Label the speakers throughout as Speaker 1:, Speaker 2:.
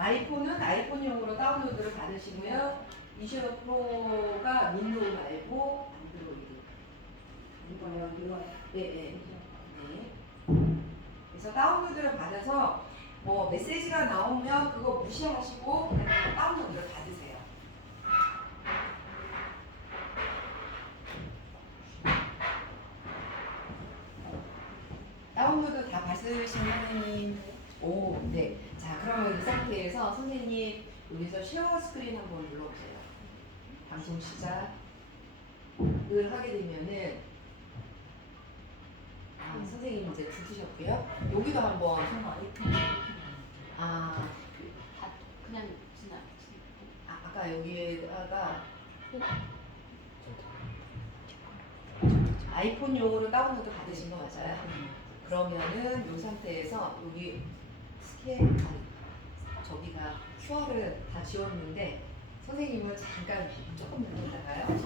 Speaker 1: 아이폰은 아이폰용으로 다운로드를 받으시고요. 이슈어 프로가 윈도우 말고 안드로이드. 이거요. 이거. 네, 네. 네. 그래서 다운로드를 받아서 뭐 메시지가 나오면 그거 무시하시고 그냥 다운로드를 받으세요. 다운로드 다 받으신 선생님. 오, 네. 자, 상태에서 선생님 여기서 쉐어 스크린 한번 눌러보세요. 방송 시작을 하게 되면은 아, 선생님 이제 붙으셨고요. 여기도 한번 아,
Speaker 2: 그냥 지나.
Speaker 1: 아 아까 여기에다가 아이폰 용으로 다운로드 받으신 거 맞아요? 그러면은 이 상태에서 여기 아니, 저기가 QR을 다 지웠는데 선생님은 잠깐 조금 눌렀다가요.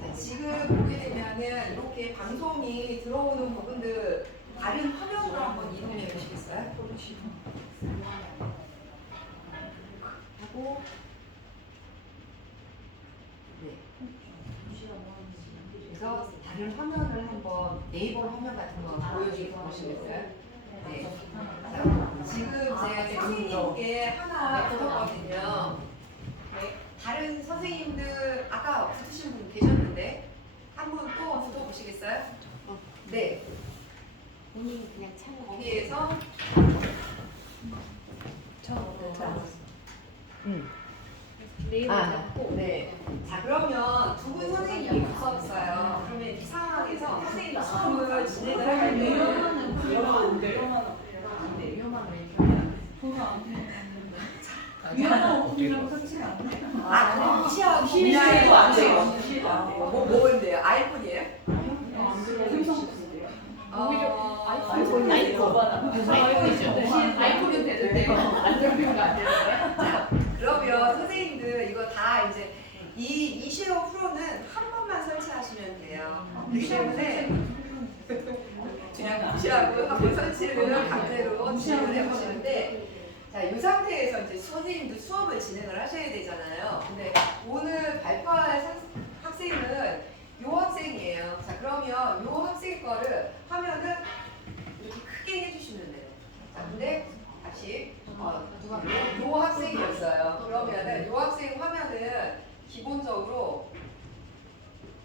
Speaker 1: 자, 지금 보게 되면은 이렇게 방송이 들어오는 부분들 다른 화면으로 한번 이동해 보시겠어요? 하고 네. 그래서 다른 화면을 한번 네이버 화면 같은 거 보여주고 보시겠어요? 네. 자, 지금 제 선생님께 하나 붙었거든요. 네. 다른 선생님들 아까 붙으신 분 계셨는데 한 분 또 붙어 보시겠어요? 네.
Speaker 2: 본인이 그냥 참고.
Speaker 1: 거기에서 음.
Speaker 2: 네이버
Speaker 1: 아,
Speaker 2: 잡고.
Speaker 1: 네. 자 그러면 두 분 선생님이 붙었어요. 그러면 이 상황에서 선생님 수업을 진행을 할 때는 네, 위험한 왜
Speaker 3: 위험한 오픈이라고 설치가 안 돼.
Speaker 1: 아, 무시하고
Speaker 3: 무시해도 안 돼요.
Speaker 1: 무시해도 안 돼요. 뭐 뭐인데요? 아이폰이에요? 어,
Speaker 2: 아이폰 아이폰. 아이폰이죠. 아이폰은 되는데 안 되는데.
Speaker 1: 자, 그러면 선생님들 이거 다 이제 이 이시어 프로는 한 번만 설치하시면 돼요. 그렇기 때문에 무시하고 한번 설치를 강제로 진행을 해보시는데 자, 이 상태에서 이제 선생님도 수업을 진행을 하셔야 되잖아요. 근데 오늘 발표할 선- 학생은 요 학생이에요. 자, 그러면 요 학생 거를 화면을 이렇게 크게 해주시면 돼요. 자, 근데 다시 어, 누가 요, 요 학생이었어요. 그러면은 요 학생 화면은 기본적으로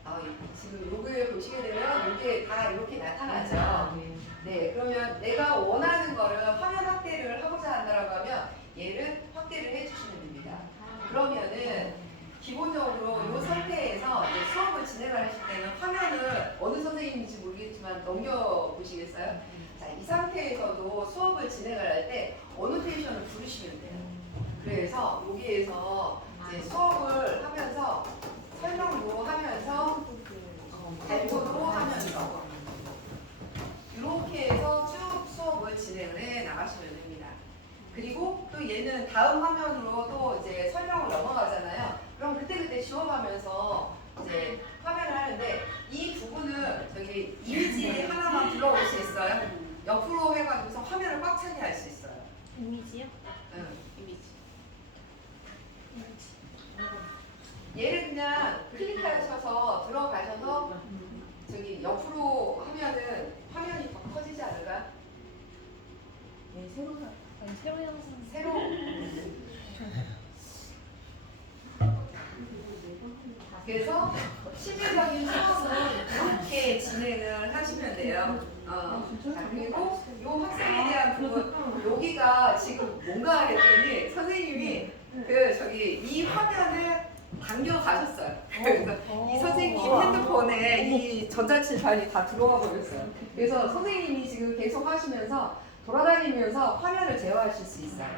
Speaker 1: 아, 이- 지금 요걸 보시게 되면 이게 다 이렇게 나타나죠. 네, 그러면 내가 원하는 거를 화면 확대를 하고자 한다라고 하면 얘를 확대를 해주시면 됩니다. 그러면은 기본적으로 이 상태에서 수업을 진행을 하실 때는 화면을 어느 선생님인지 모르겠지만 넘겨 보시겠어요? 자, 이 상태에서도 수업을 진행을 할 때 어노테이션을 부르시면 돼요. 그래서 여기에서 이제 수업을 하면서 설명도 하면서 어, 발표도 하면서 이렇게 해서 쭉 수업을 진행을 해 나가시면 됩니다. 그리고 또 얘는 다음 화면으로 또 이제 설명을 넘어가잖아요. 그럼 그때그때 지워가면서 이제 화면을 하는데 이 부분은 저기 이미지 하나만 불러올 수 있어요. 옆으로 해가지고서 화면을 꽉 차게 할 수 있어요.
Speaker 2: 이미지요?
Speaker 1: 응.
Speaker 2: 이미지.
Speaker 1: 얘를 그냥 클릭하셔서 들어가셔서 저기 옆으로 하면은 화면이 더 커지지 않을까?
Speaker 3: 네, 새로 사- 아니, 새로 영상
Speaker 1: 새로 그래서 실질적인 수업은 이렇게 진행을 하시면 돼요. 어, 자, 그리고 이 학생에 대한 부분 여기가 지금 뭔가 했더니 선생님이 그 저기 이 화면을 당겨 가셨어요. 그래서 이 선생님 핸드폰에 이 전자칠판이 다 들어가 버렸어요. 그래서 선생님이 지금 계속 하시면서 돌아다니면서 화면을 제어하실 수 있어요.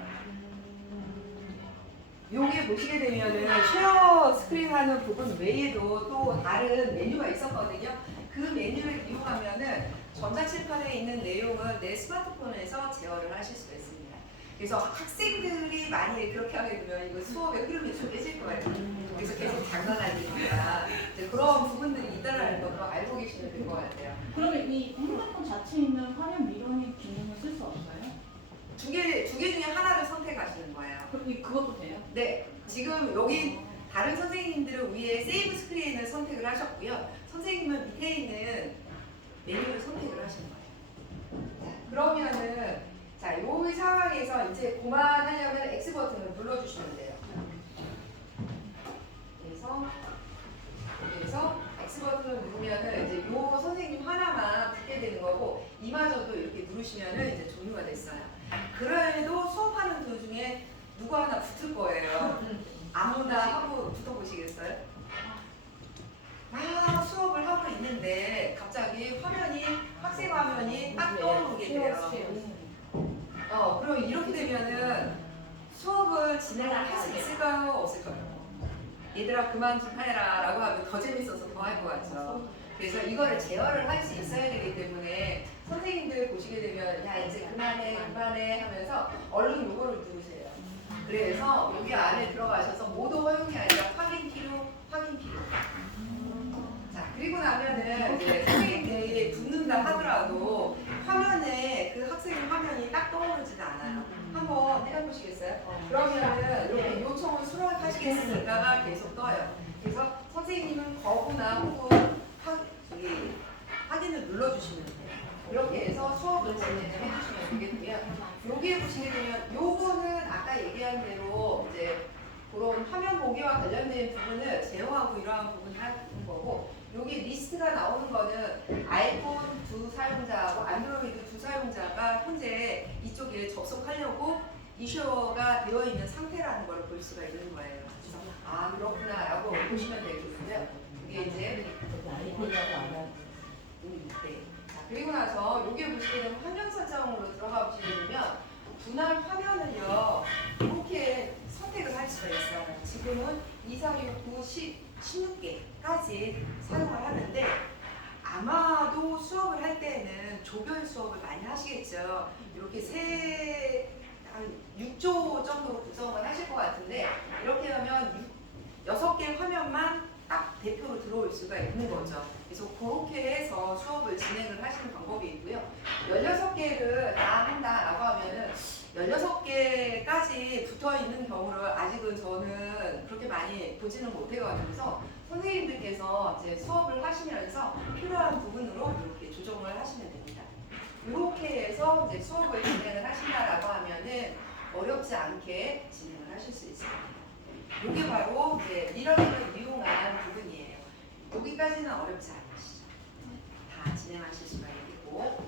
Speaker 1: 여기 보시게 되면은 쉐어 스크린 하는 부분 외에도 또 다른 메뉴가 있었거든요. 그 메뉴를 이용하면은 전자칠판에 있는 내용은 내 스마트폰에서 제어를 하실 수가 있습니다. 그래서 학생들이 많이 그렇게 하게 되면 이거 수업의 흐름이 좀 깨질 거예요. 그래서 계속 장난하니까 그런 부분들이 있다는 것도 알고 계시면 될 것 같아요.
Speaker 3: 그러면 이 핸드폰 자체에 있는 화면 미러링 기능을 쓸 수 없어요?
Speaker 1: 두 개, 두 개 중에 하나를 선택하시는 거예요.
Speaker 2: 그럼 이- 그것도 돼요?
Speaker 1: 네, 지금 여기 다른 선생님들은 위에 세이브 스크린을 선택을 하셨고요. 선생님은 밑에 있는 메뉴를 선택을 하신 거예요. 자, 그러면은 자, 이 상황에서 이제 그만하려면 X 버튼을 눌러주시면 돼요. 그래서 여기에서 X 버튼을 누르면은 이제 요 선생님 하나만 붙게 되는 거고 이마저도 이렇게 누르시면은 이제 종료가 됐어요. 그래도 수업하는 도중에 누구 하나 붙을 거예요. 아무나 하고 붙어보시겠어요? 막 수업을 하고 있는데 갑자기 화면이 학생 화면이 딱 떠오르게 돼요. 어, 그럼 이렇게 되면은 수업을 진행을 할 수 있을까요? 없을까요? 얘들아 그만 좀 해라 라고 하면 더 재밌어서 더 할 것 같죠. 그래서 이거를 제어를 할 수 있어야 되기 때문에 선생님들 보시게 되면 야 이제 그만해 그만해 하면서 얼른 요거를 누르세요. 그래서 여기 안에 들어가셔서 모두 허용이 아니라 확인 필요 확인 필요. 자 그리고 나면은 이제 선생님들이 붙는다 하더라도 화면에 그 학생의 화면이 딱 떠오르지는 않아요. 해보시겠어요? 그러면은 이렇게 요청을 수락하시겠습니까가 계속 떠요. 그래서 선생님은 거부나 혹은 하, 저기, 확인을 눌러주시면 돼요. 이렇게 해서 수업을 진행을 해주시면 되겠고요. 여기에 보시게 되면 요거는 아까 얘기한 대로 이제 그런 화면 보기와 관련된 부분을 제어하고 이러한 부분을 하는 거고 여기 리스트가 나오는 거는 아이폰 두 사용자하고 안드로이드 두 사용자가 현재 이쪽 에 접속하려고 이슈가 되어 있는 상태라는 걸 볼 수가 있는 거예요. 그래서 아 그렇구나라고 보시면 되겠고요. 이게 이제. 음, 네. 자, 그리고 나서 여기 보시게 되면 화면 설정으로 들어가 보시게 되면 분할 화면을요 이렇게 선택을 할 수가 있어요. 지금은 2, 4, 6, 9, 10, 16개까지 사용을 하는데 아마도 수업을 할 때는 조별 수업을 많이 하시겠죠. 이렇게 세, 한 6조 정도로 구성을 하실 것 같은데 이렇게 하면 6개 화면만 딱 대표로 들어올 수가 있는 거죠. 그래서 그렇게 해서 수업을 진행을 하시는 방법이 있고요. 16개를 다 한다라고 하면은 16개까지 붙어 있는 경우를 아직은 저는 그렇게 많이 보지는 못해가지고서 선생님들께서 이제 수업을 하시면서 필요한 부분으로 이렇게 조정을 하시면 됩니다. 이렇게 해서 이제 수업을 진행을 하신다라고 하면은 어렵지 않게 진행을 하실 수 있습니다. 이게 바로 이제 리러닝을 이용한 부분이에요. 여기까지는 어렵지 않으시죠? 다 진행하실 수가 있겠고.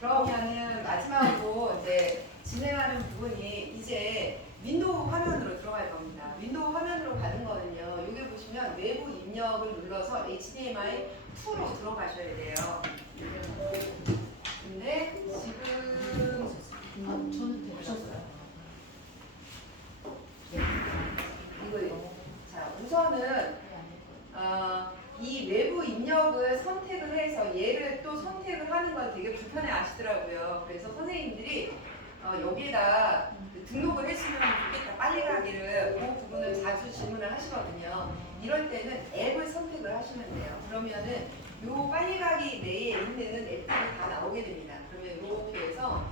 Speaker 1: 자, 그러면은 마지막으로 이제 진행하는 부분이 이제 윈도우 화면으로 들어갈 겁니다. 윈도우 화면으로 가는 거는요. 여기 보시면 외부 입력을 눌러서 HDMI 2로 들어가셔야 돼요. 어, 이 외부 입력을 선택을 해서 얘를 또 선택을 하는 건 되게 불편해 하시더라고요. 그래서 선생님들이 어, 여기에다 그 등록을 했으면 좋겠다 빨리 가기를 그 부분을 자주 질문을 하시거든요. 이럴 때는 앱을 선택을 하시면 돼요. 그러면은 요 빨리 가기 내에 있는 앱들이 다 나오게 됩니다. 그러면 이렇게 해서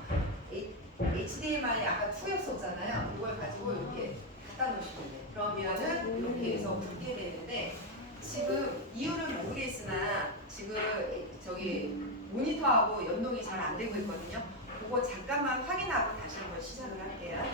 Speaker 1: HDMI 아까 2였었잖아요. 이걸 가지고 이렇게 갖다 놓으시면 돼요. 그러면은 이렇게 해서 붙게 되는데 지금 이유는 모르겠으나 지금 저기 모니터하고 연동이 잘 안 되고 있거든요. 그거 잠깐만 확인하고 다시 한번 시작을 할게요.